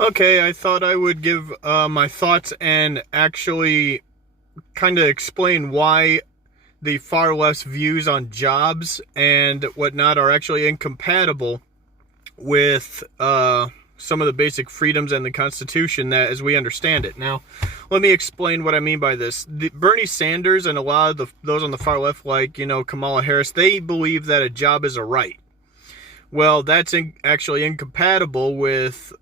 Okay, I thought I would give my thoughts and actually kind of explain why the far left's views on jobs and whatnot are actually incompatible with some of the basic freedoms and the Constitution that as we understand it. Now, let me explain what I mean by this. Bernie Sanders and a lot of those on the far left, like, Kamala Harris, they believe that a job is a right. Well, that's actually incompatible with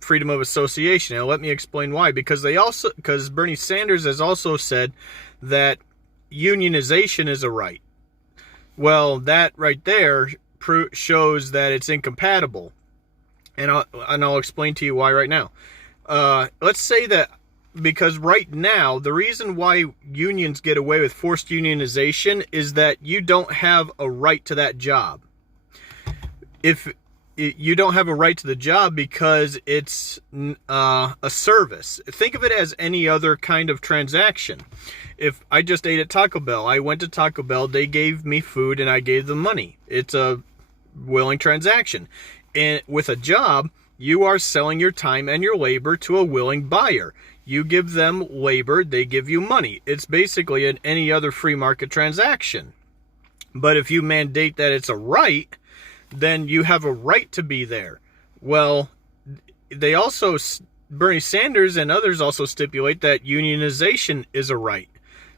freedom of association. Now, let me explain why. Because Bernie Sanders has also said that unionization is a right. Well, that right there shows that it's incompatible, and I'll explain to you why right now. Let's say that because right now the reason why unions get away with forced unionization is that you don't have a right to that job. If you don't have a right to the job because it's a service. Think of it as any other kind of transaction. If I just ate at Taco Bell, I went to Taco Bell, they gave me food and I gave them money. It's a willing transaction. And with a job, you are selling your time and your labor to a willing buyer. You give them labor, they give you money. It's basically any other free market transaction. But if you mandate that it's a right, then you have a right to be there. Well, Bernie Sanders and others also stipulate that unionization is a right.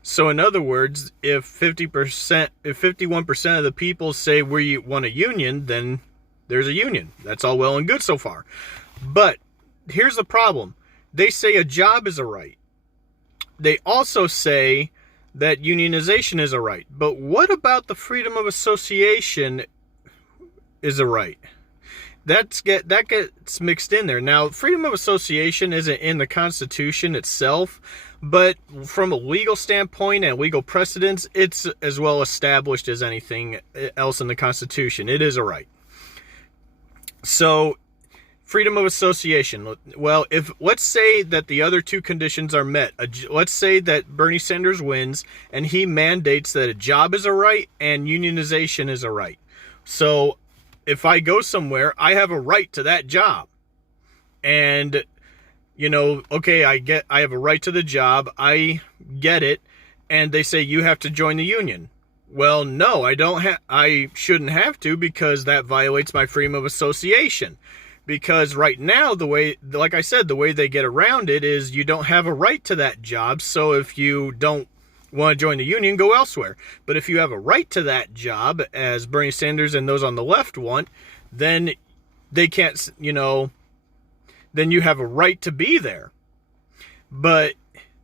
So in other words, if 51% of the people say we want a union, then there's a union. That's all well and good so far. But here's the problem. They say a job is a right. They also say that unionization is a right. But what about the freedom of association is a right? That gets mixed in there. Now, freedom of association isn't in the Constitution itself, but from a legal standpoint and legal precedence, it's as well established as anything else in the Constitution. It is a right. So, freedom of association. Well, let's say that the other two conditions are met. Let's say that Bernie Sanders wins and he mandates that a job is a right and unionization is a right. So, if I go somewhere, I have a right to that job. And, okay, I have a right to the job. I get it. And they say you have to join the union. Well, no, I shouldn't have to, because that violates my freedom of association. Because right now, like I said, the way they get around it is you don't have a right to that job. So if you don't want to join the union, go elsewhere. But if you have a right to that job, as Bernie Sanders and those on the left want, then they can't, then you have a right to be there. But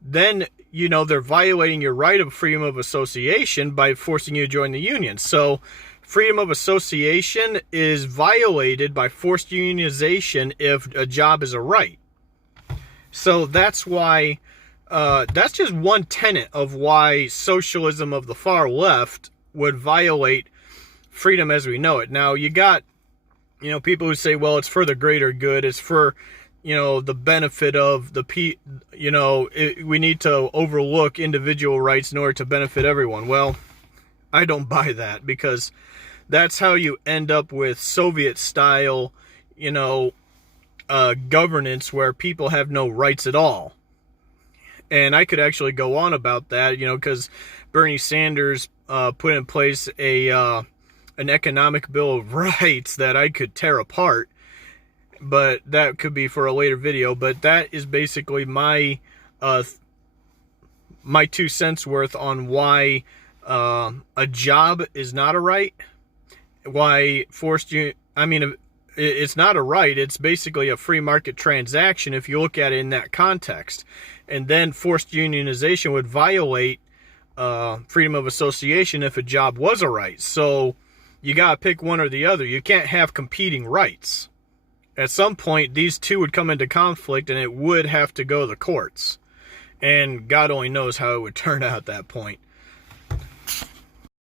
then, they're violating your right of freedom of association by forcing you to join the union. So freedom of association is violated by forced unionization if a job is a right. So that's why that's just one tenet of why socialism of the far left would violate freedom as we know it. Now, you got, people who say, well, it's for the greater good. It's for, the benefit of the we need to overlook individual rights in order to benefit everyone. Well, I don't buy that, because that's how you end up with Soviet style, governance where people have no rights at all. And I could actually go on about that, because Bernie Sanders put in place an economic bill of rights that I could tear apart. But that could be for a later video. But that is basically my 2 cents worth on why a job is not a right. Why it's not a right. It's basically a free market transaction if you look at it in that context. And then forced unionization would violate freedom of association if a job was a right. So you got to pick one or the other. You can't have competing rights. At some point, these two would come into conflict, and it would have to go to the courts. And God only knows how it would turn out at that point.